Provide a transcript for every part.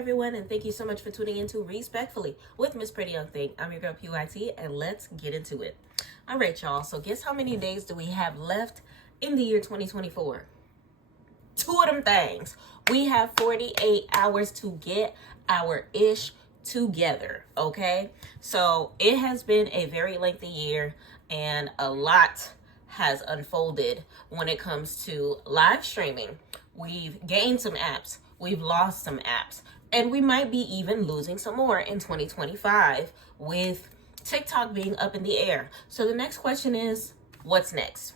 Everyone, and thank you so much for tuning in to Respectfully with Miss Pretty Young Thing. I'm your girl PYT, and let's get into it. All right, y'all. So guess how many days do we have left in the year 2024? Two of them things. We have 48 hours to get our ish together. Okay, so it has been a very lengthy year, and a lot has unfolded when it comes to live streaming. We've gained some apps, we've lost some apps, and we might be even losing some more in 2025 with TikTok being up in the air. So the next question is, what's next?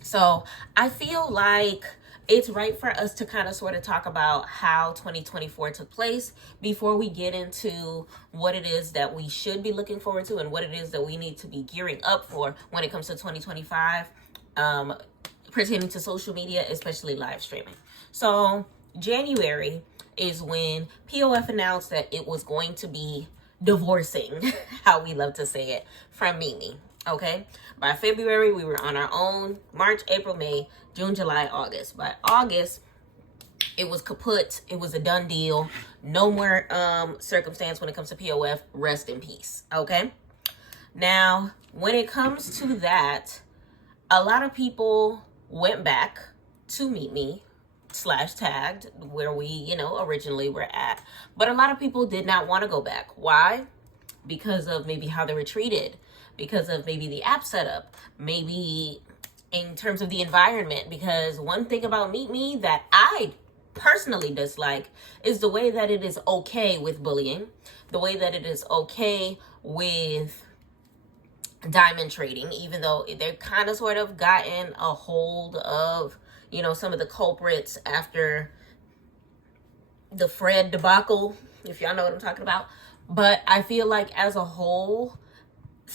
So I feel like it's right for us to kind of sort of talk about how 2024 took place before we get into what it is that we should be looking forward to and what it is that we need to be gearing up for when it comes to 2025, pertaining to social media, especially live streaming. So January is when POF announced that it was going to be divorcing, how we love to say it, from Mimi. Okay, by February we were on our own. March, April, May, June, July, August. By August it was kaput. It was a done deal. No more circumstance when it comes to POF. Rest in peace. Okay, now when it comes to that, a lot of people went back to meet me / tagged where we originally were at, but a lot of people did not want to go back. Why? Because of maybe how they were treated, because of maybe the app setup, maybe in terms of the environment. Because one thing about Meet Me that I personally dislike is the way that it is okay with bullying, the way that it is okay with diamond trading, even though they've kind of sort of gotten a hold of some of the culprits after the Fred debacle, if y'all know what I'm talking about. But I feel like as a whole,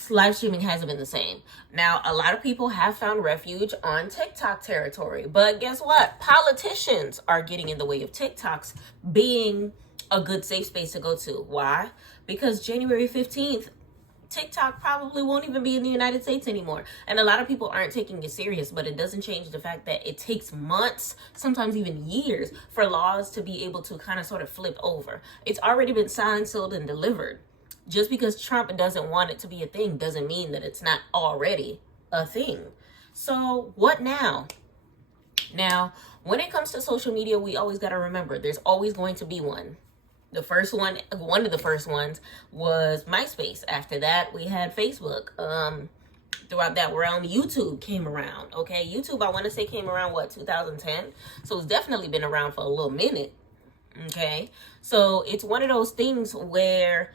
live streaming hasn't been the same. Now, a lot of people have found refuge on TikTok territory, but guess what? Politicians are getting in the way of TikToks being a good safe space to go to. Why? Because January 15th, TikTok probably won't even be in the United States anymore. And a lot of people aren't taking it serious, but it doesn't change the fact that it takes months, sometimes even years, for laws to be able to kind of sort of flip over. It's already been signed, sealed, and delivered. Just because Trump doesn't want it to be a thing doesn't mean that it's not already a thing. So what now? Now, when it comes to social media, we always got to remember there's always going to be one. The first one of the first ones was MySpace. After that, we had Facebook. Throughout that realm, YouTube came around. Okay, YouTube, I want to say, came around, 2010? So it's definitely been around for a little minute. Okay, so it's one of those things where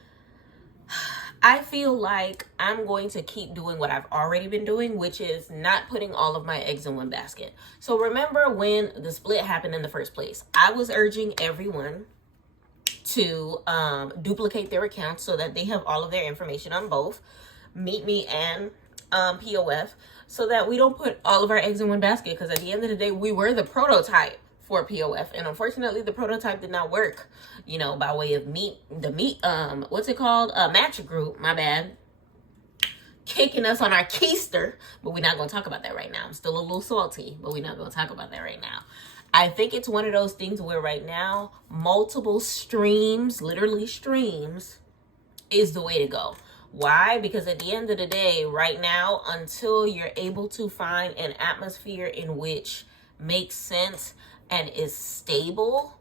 I feel like I'm going to keep doing what I've already been doing, which is not putting all of my eggs in one basket. So remember when the split happened in the first place, I was urging everyone to duplicate their accounts so that they have all of their information on both Meet Me and POF, so that we don't put all of our eggs in one basket. Because at the end of the day, we were the prototype for POF, and unfortunately the prototype did not work, by way of Match Group, my bad, kicking us on our keister. But we're not going to talk about that right now. I'm still a little salty, but we're not going to talk about that right now. I think it's one of those things where right now, multiple streams, literally streams, is the way to go. Why? Because at the end of the day, right now, until you're able to find an atmosphere in which makes sense and is stable,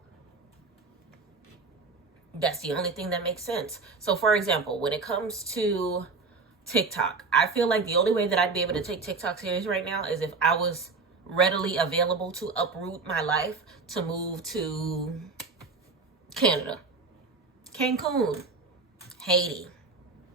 that's the only thing that makes sense. So for example, when it comes to TikTok, I feel like the only way that I'd be able to take TikTok serious right now is if I was readily available to uproot my life to move to Canada, Cancun, Haiti.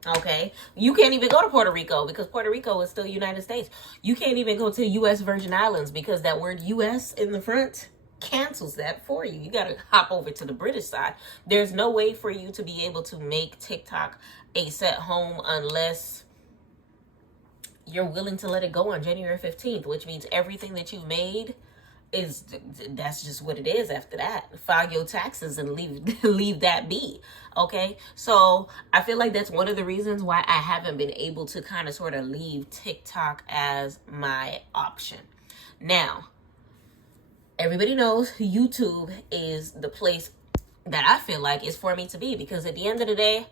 Okay, you can't even go to Puerto Rico because Puerto Rico is still United States. You can't even go to U.S. Virgin Islands because that word U.S. in the front cancels that for you. You got to hop over to the British side. There's no way for you to be able to make TikTok a set home unless you're willing to let it go on January 15th, which means everything that you've made that's just what it is. After that, file your taxes and leave that be. Okay, so I feel like that's one of the reasons why I haven't been able to kind of sort of leave TikTok as my option. Now, everybody knows YouTube is the place that I feel like is for me to be, because at the end of the day,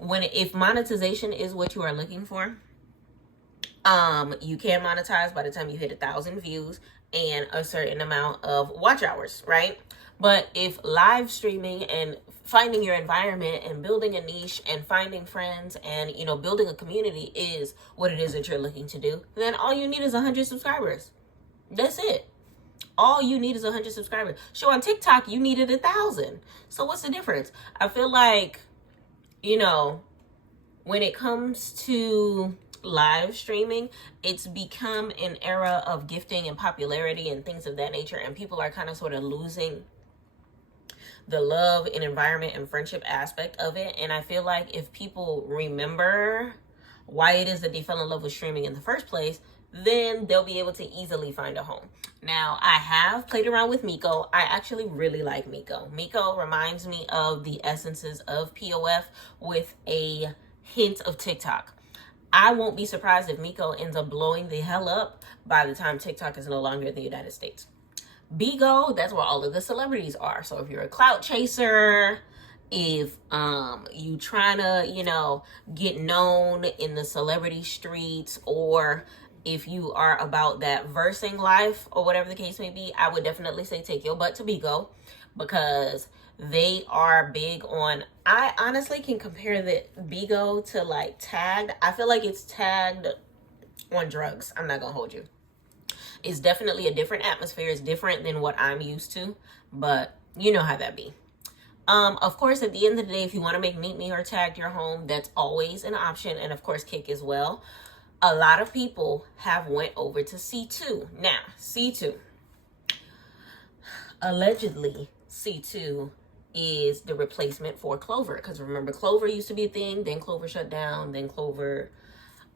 if monetization is what you are looking for, you can monetize by the time you hit 1,000 views and a certain amount of watch hours, right? But if live streaming and finding your environment and building a niche and finding friends and, you know, building a community is what it is that you're looking to do, then all you need is 100 subscribers. That's it. All you need is 100 subscribers. Sure, on TikTok, you needed 1,000. So what's the difference? I feel like, you know, when it comes to live streaming, it's become an era of gifting and popularity and things of that nature. And people are kind of sort of losing the love and environment and friendship aspect of it. And I feel like if people remember why it is that they fell in love with streaming in the first place, then they'll be able to easily find a home. Now, I have played around with Miko. I actually really like Miko. Miko reminds me of the essences of POF with a hint of TikTok. I won't be surprised if Miko ends up blowing the hell up by the time TikTok is no longer in the United States. Bigo, that's where all of the celebrities are. So if you're a clout chaser, if you trying to, you know, get known in the celebrity streets, or if you are about that versing life or whatever the case may be, I would definitely say take your butt to Bigo, because they are big on, I honestly can compare the Bigo to like Tagged. I feel like it's Tagged on drugs. I'm not gonna hold you. It's definitely a different atmosphere. It's different than what I'm used to, but you know how that be. Of course, at the end of the day, if you want to make Meet Me or Tagged your home, that's always an option. And of course, Kick as well. A lot of people have went over to C2. Now, C2. Allegedly, C2 is the replacement for Clover. Because remember, Clover used to be a thing, then Clover shut down, then Clover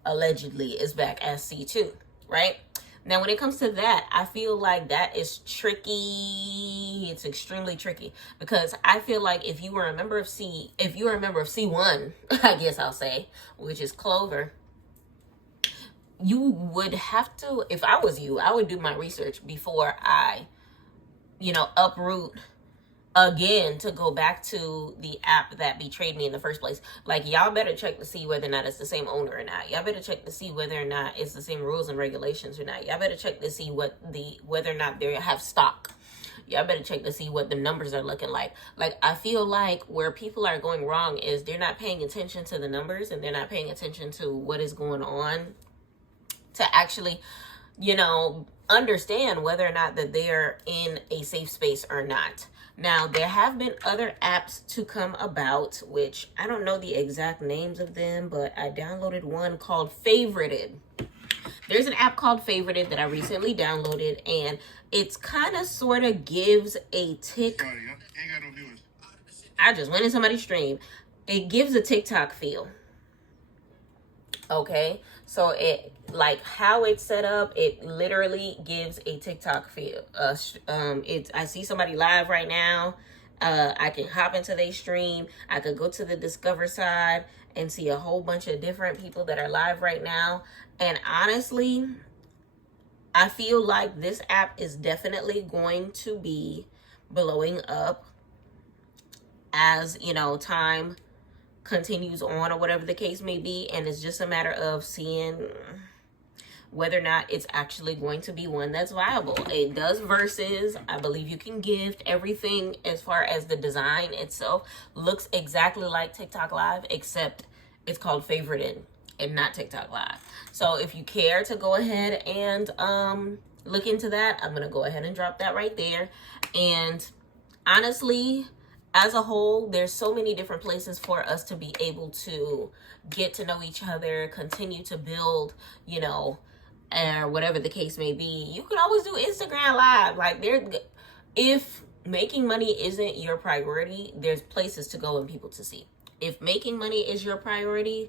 allegedly is back as C2, right? Now, when it comes to that, I feel like that is tricky. It's extremely tricky, because I feel like if you were a member of C1, I guess I'll say, which is Clover, you would have to, if I was you, I would do my research before I, you know, uproot again to go back to the app that betrayed me in the first place. Like, y'all better check to see whether or not it's the same owner or not. Y'all better check to see whether or not it's the same rules and regulations or not. Y'all better check to see whether or not they have stock. Y'all better check to see what the numbers are looking like. Like, I feel like where people are going wrong is they're not paying attention to the numbers, and they're not paying attention to what is going on to actually, you know, understand whether or not that they're in a safe space or not. Now, there have been other apps to come about, which I don't know the exact names of them, but I downloaded one called Favorited. There's an app called Favorited that I recently downloaded, and it's kind of sort of gives a tick. I just went in somebody's stream. It gives a TikTok feel. Okay, so it, like how it's set up, it literally gives a TikTok feel. I see somebody live right now. I can hop into their stream. I could go to the Discover side and see a whole bunch of different people that are live right now. And honestly, I feel like this app is definitely going to be blowing up as, you know, time continues on or whatever the case may be. And it's just a matter of seeing whether or not it's actually going to be one that's viable. It does versus. I believe you can gift. Everything as far as the design itself looks exactly like TikTok Live, except it's called Favorited and not TikTok Live. So if you care to go ahead and look into that, I'm gonna go ahead and drop that right there. And honestly, as a whole, there's so many different places for us to be able to get to know each other, continue to build, you know, or whatever the case may be. You can always do Instagram Live. Like, if making money isn't your priority, there's places to go and people to see. If making money is your priority,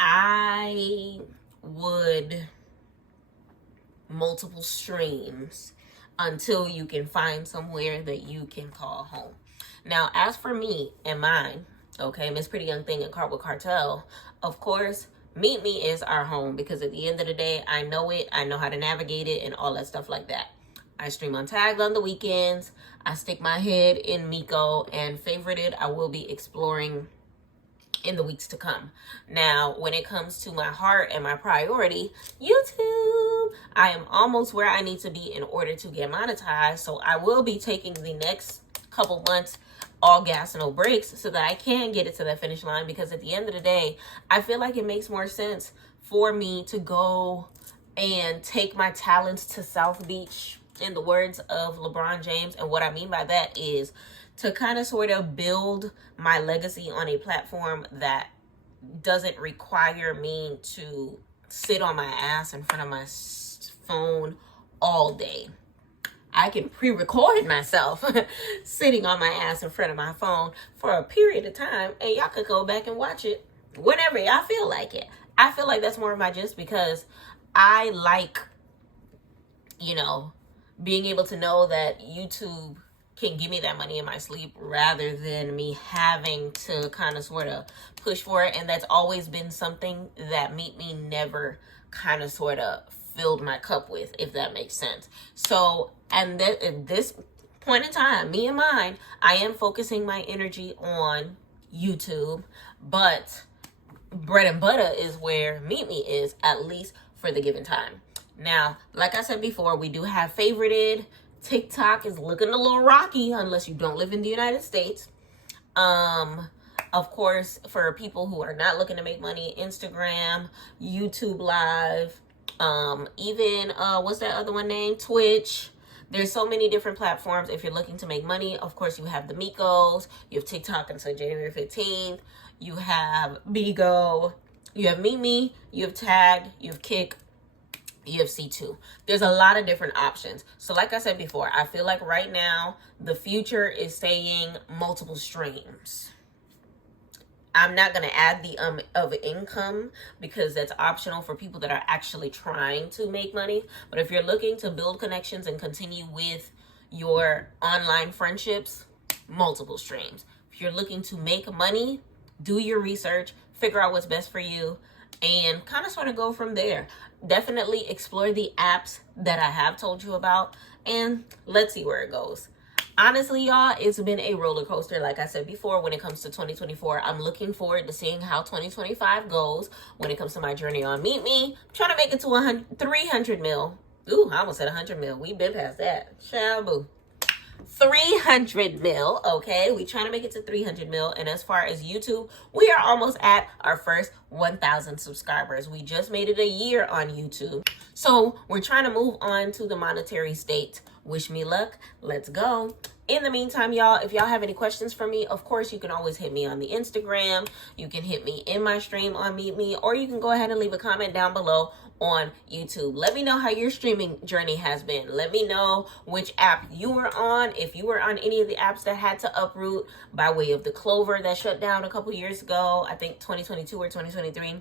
I would multiple streams until you can find somewhere that you can call home. Now, as for me and mine, okay, Miss Pretty Young Thing and Cardboard Cartel, of course, Meet Me is our home, because at the end of the day, I know it, I know how to navigate it and all that stuff like that. I stream Untagged on the weekends. I stick my head in Miko, and Favorited I will be exploring in the weeks to come. Now, when it comes to my heart and my priority, YouTube, I am almost where I need to be in order to get monetized. So I will be taking the next couple months all gas and no brakes so that I can get it to that finish line, because at the end of the day, I feel like it makes more sense for me to go and take my talents to South Beach, in the words of LeBron James. And what I mean by that is to kind of sort of build my legacy on a platform that doesn't require me to sit on my ass in front of my phone all day. I can pre-record myself sitting on my ass in front of my phone for a period of time, and y'all could go back and watch it whenever y'all feel like it. I feel like that's more of my gist, because I like, being able to know that YouTube can give me that money in my sleep rather than me having to kind of sort of push for it. And that's always been something that Meet Me never kind of sort of filled my cup with, if that makes sense. So, and at this point in time, me and mine, I am focusing my energy on YouTube, but bread and butter is where Meet Me is, at least for the given time. Now, like I said before, we do have Favorited. TikTok is looking a little rocky unless you don't live in the United States. Of course, for people who are not looking to make money, Instagram, YouTube Live, even what's that other one named? Twitch. There's so many different platforms if you're looking to make money. Of course, you have the Mikos, you have TikTok until January 15th, you have Bigo, you have Mimi, you have Tag, you have Kick, you have C2. There's a lot of different options. So like I said before, I feel like right now the future is saying multiple streams. I'm not going to add the of income, because that's optional for people that are actually trying to make money. But if you're looking to build connections and continue with your online friendships, multiple streams. If you're looking to make money, do your research, figure out what's best for you, and kind of sort of go from there. Definitely explore the apps that I have told you about, and let's see where it goes. Honestly, y'all, it's been a roller coaster. Like I said before, when it comes to 2024, I'm looking forward to seeing how 2025 goes when it comes to my journey on Meet Me. I'm trying to make it to 300 mil. Ooh, I almost said 100 mil. We've been past that. Shabu. 300 mil, okay? We trying to make it to 300 mil. And as far as YouTube, we are almost at our first 1,000 subscribers. We just made it a year on YouTube. So we're trying to move on to the monetary state. Wish me luck. Let's go. In the meantime, y'all, if y'all have any questions for me, of course, you can always hit me on the Instagram. You can hit me in my stream on Meet Me, or you can go ahead and leave a comment down below on YouTube. Let me know how your streaming journey has been. Let me know which app you were on. If you were on any of the apps that had to uproot by way of the Clover that shut down a couple years ago, I think 2022 or 2023.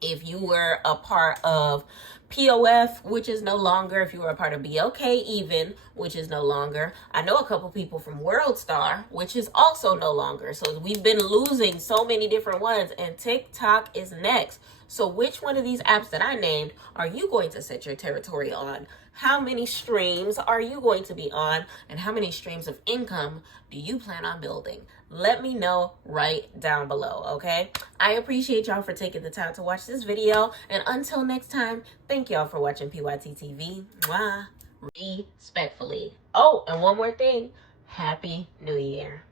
If you were a part of POF, which is no longer, if you were a part of BLK even, which is no longer. I know a couple people from WorldStar, which is also no longer. So we've been losing so many different ones, and TikTok is next. So which one of these apps that I named are you going to set your territory on? How many streams are you going to be on? And how many streams of income do you plan on building? Let me know right down below, okay? I appreciate y'all for taking the time to watch this video. And until next time, thank y'all for watching PYT TV. Mwah. Respectfully. Oh, and one more thing. Happy New Year.